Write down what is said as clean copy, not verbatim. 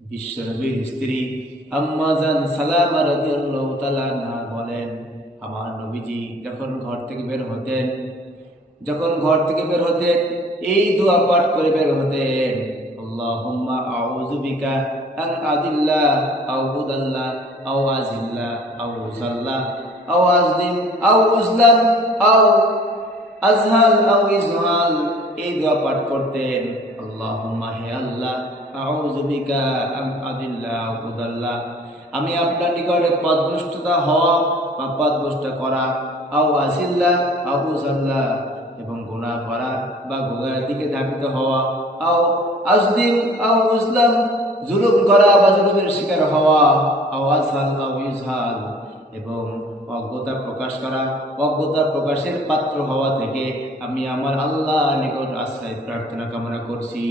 বিশ্বনবীর স্ত্রী আম্মা জান সালামা রাদিয়াল্লাহু তাআলা আনহা বলেন, আমার নবীজি যখন ঘর থেকে বের হতেন এই দোয়া পাঠ করে বের হতেন, আল্লাহুম্মা আউযু বিকা আন আদিল্লা আও উদাল্লা আও আজিল্লা আও উযাল্লা আও আজলিম আও উজলাম আও আজহাল আও ইজহাল। এই দোয়া পাঠ করতেন, আল্লাহুম্মা হে আল্লাহ, আউযু বিকা আন আদিল্লা আও উদাল্লা, আমি আপনার নিকটে পথভ্রষ্টতা হওয়া বা পথভ্রষ্ট করা, আও আজিল্লা আও উযাল্লা, এবং গুনাহ করা বা গুনাহের দিকে ধাবিত হওয়া, আও আজলিম আও উজলাম, জুলুম করা বা জুলুমের শিকার হওয়া, আও আজহাল আও ইজহাল, এবং অজ্ঞতা প্রকাশ করা, অজ্ঞতা প্রকাশের পাত্র হওয়া থেকে আমি আমার আল্লাহর নিকট আশ্রয় প্রার্থনা কামনা করছি।